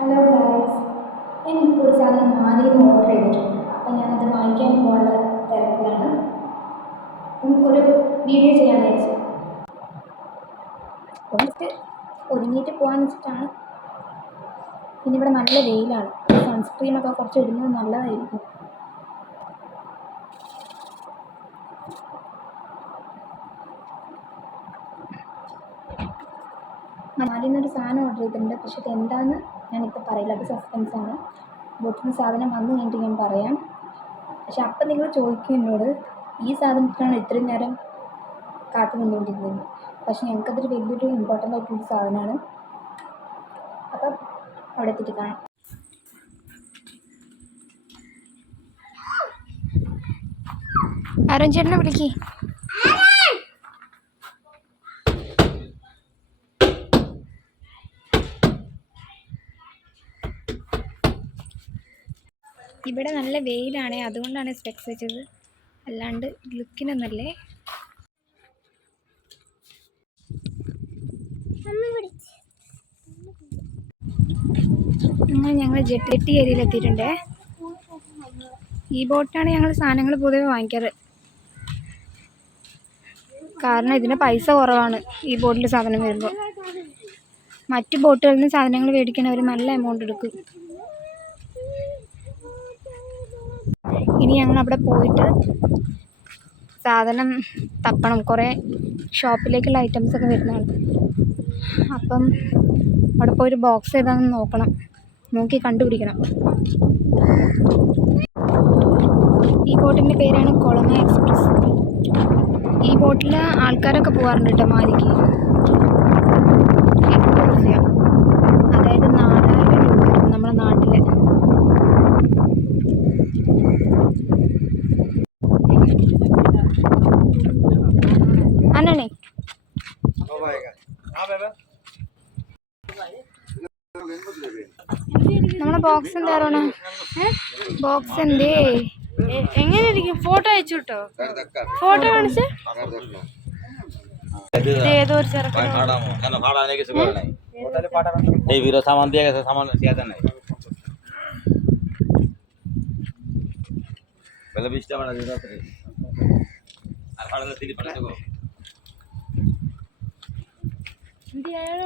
Hello guys, ഞാനിപ്പോൾ ഒരു സാധനം ആദ്യം ഓർഡർ ചെയ്തിട്ടുണ്ട്. അപ്പം ഞാനത് വാങ്ങിക്കാൻ പോകാനുള്ള തിരക്കിലാണ്. ഒരു വീഡിയോ ചെയ്യാൻ വെച്ചു. കുറച്ച് ഒരുങ്ങിയിട്ട് പോകാൻ വെച്ചിട്ടാണ്. പിന്നെ ഇവിടെ നല്ല വെയിലാണ്. സൺസ്ക്രീനൊക്കെ കുറച്ച് ഇടുന്നത് നല്ലതായിരിക്കും. ആദ്യം നിന്നൊരു സാധനം ഓർഡർ ചെയ്തിട്ടുണ്ട്. പക്ഷെ ഇത് എന്താണെന്ന് ഞാനിപ്പോൾ പറയില്ല, അത് സസ്പെൻസാണ്. ബോട്ടിൽ നിന്ന് സാധനം വന്നു കഴിഞ്ഞിട്ട് ഞാൻ പറയാം. പക്ഷെ അപ്പം നിങ്ങൾ ചോദിക്കും എന്നോട്, ഈ സാധനത്തിനാണ് ഇത്രയും നേരം കാത്തു നിന്നുകൊണ്ടിരുന്നത്. പക്ഷെ ഞങ്ങൾക്കതൊരു വലിയൊരു ഇമ്പോർട്ടൻ്റ് ആയിട്ടുള്ളൊരു സാധനമാണ്. അപ്പം അവിടെ എത്തിയിട്ട് കാണാം. അരുൺ ചേട്ടനെ വിളിക്കേ. ഇവിടെ നല്ല വെയിലാണ്, അതുകൊണ്ടാണ് സ്പെക്സ് വെച്ചത്, അല്ലാണ്ട് ലുക്കിനൊന്നല്ലേ. അങ്ങനെ ഞങ്ങൾ ജെട്ടി ഏരിയയിലെത്തിയിട്ടുണ്ടേ. ഈ ബോട്ടാണ് ഞങ്ങൾ സാധനങ്ങൾ പൊതുവെ വാങ്ങിക്കാറ്. കാരണം ഇതിന് പൈസ കുറവാണ് ഈ ബോട്ടിൽ സാധനം വരുമ്പോൾ. മറ്റു ബോട്ടുകളിൽ നിന്ന് സാധനങ്ങൾ മേടിക്കണവർ നല്ല എമൗണ്ട് എടുക്കും. ഇനി ഞങ്ങൾ അവിടെ പോയിട്ട് സാധനം തപ്പണം. കുറേ ഷോപ്പിലേക്കുള്ള ഐറ്റംസൊക്കെ വരുന്നതാണ്. അപ്പം അവിടെ പോയൊരു ബോക്സ് ഏതാണെന്ന് നോക്കണം, നോക്കി കണ്ടുപിടിക്കണം. ഈ ബോട്ടിൻ്റെ പേരാണ് കൊളമ എക്സ്പ്രസ്. ഈ ബോട്ടിൽ ആൾക്കാരൊക്കെ പോകാറുണ്ട് കേട്ടോ മാലിക്ക്. അതായത് 4000 രൂപ നമ്മുടെ നാട്ടിലെ. അണ്ണേ നമ്മളെ ബോക്സ് എന്താണോ? ബോക്സ് എന്തേ എങ്ങനെയിരിക്കും? ഫോട്ടോ അയച്ചു കിട്ടോ? ഫോട്ടോ കാണിച്ച് ഏതോ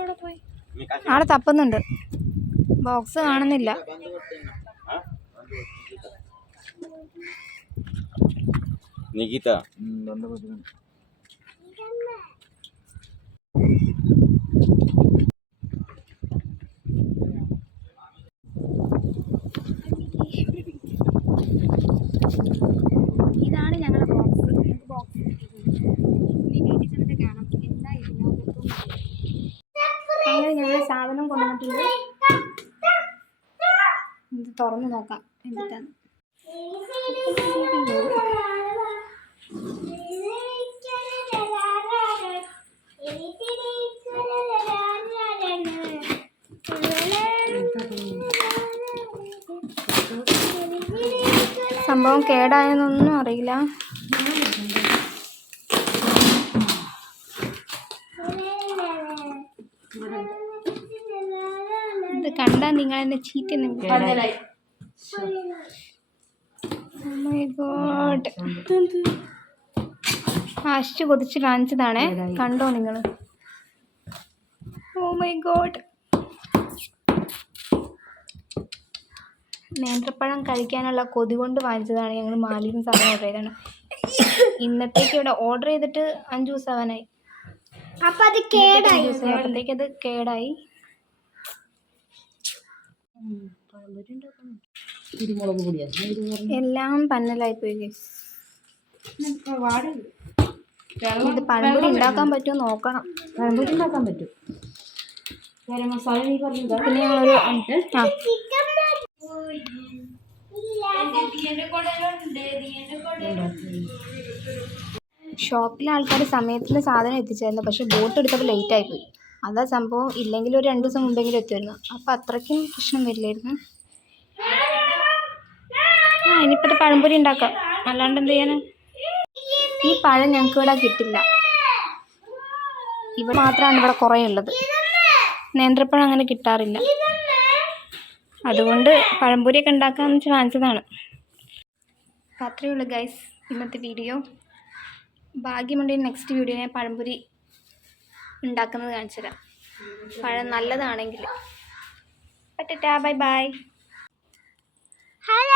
ഒരു പോയി ആളെ തപ്പുന്നുണ്ട്, ബോക്സ് കാണുന്നില്ല. നികിത ഇതാണ് ഞങ്ങളുടെ ബോക്സ്. ഞങ്ങൾക്ക് ബോക്സ് വീട്ടിൽ ചെന്നിട്ട് കാണാം എന്താ ഇതിനകത്തും. അങ്ങനെ ഞങ്ങൾ സാധനം കൊണ്ടുവന്നിട്ടുണ്ട്. ഇത് തുറന്ന് നോക്കാം എന്നിട്ടാണ്. സംഭവം കേടായെന്നൊന്നും അറിയില്ല. ഇത് കണ്ടാൽ നിങ്ങൾ എന്നെ ചീറ്റ്. ആശിച്ച് കൊതിച്ച് കാണിച്ചതാണേ, കണ്ടോ നിങ്ങൾ? Oh my god. നേന്ത്രപ്പഴം കഴിക്കാനുള്ള കൊതി കൊണ്ട് വാങ്ങിച്ചതാണ്. ഞങ്ങൾ മാലിയിൽ നിന്ന് സാധനം ഓർഡർ ചെയ്തതാണ്. ഇന്നത്തേക്ക് ഇവിടെ ഓർഡർ ചെയ്തിട്ട് 5 ദിവസം ആവാനായി. അപ്പം അത് കേടായി. അപ്പോഴത്തേക്ക് അത് കേടായി. എല്ലാം പന്നലായി പോയി. ഇത് പഴംപൊരി ഉണ്ടാക്കാൻ പറ്റുമോ നോക്കണം. പഴംപൊരി ഉണ്ടാക്കാൻ പറ്റും. പിന്നെ ഞങ്ങളൊരു ഷോപ്പിലെ ആൾക്കാർ സമയത്തിന് സാധനം എത്തിച്ചായിരുന്നു. പക്ഷെ ബോട്ട് എടുത്തപ്പോൾ ലേറ്റ് ആയിപ്പോയി. അതാ സംഭവം. ഇല്ലെങ്കിൽ ഒരു 2 ദിവസം മുമ്പെങ്കിലും എത്തുമായിരുന്നു. അപ്പം അത്രയ്ക്കും പ്രശ്നം വരില്ലായിരുന്നു. ഇനിയിപ്പോൾ പഴംപൊരി ഉണ്ടാക്കാം, അല്ലാണ്ട് എന്ത് ചെയ്യാൻ. ഈ പഴം ഞങ്ങൾക്ക് ഇവിടെ കിട്ടില്ല. ഇവിടെ മാത്രമാണ് ഇവിടെ കുറേ ഉള്ളത്. നേന്ത്രപ്പഴം അങ്ങനെ കിട്ടാറില്ല. അതുകൊണ്ട് പഴംപൊരിയൊക്കെ ഉണ്ടാക്കാൻ ചാൻസതാണ്. അപ്പോൾ അത്രയേ ഉള്ളൂ ഗൈസ് ഇന്നത്തെ വീഡിയോ. ഭാഗ്യമുണ്ടെങ്കിൽ നെക്സ്റ്റ് വീഡിയോ ഞാൻ പഴംപൊരി ഉണ്ടാക്കുന്നത് കാണിച്ചു തരാം, പഴം നല്ലതാണെങ്കിൽ. പറ്റട്ടാ, ബൈ ബൈ. ഹലോ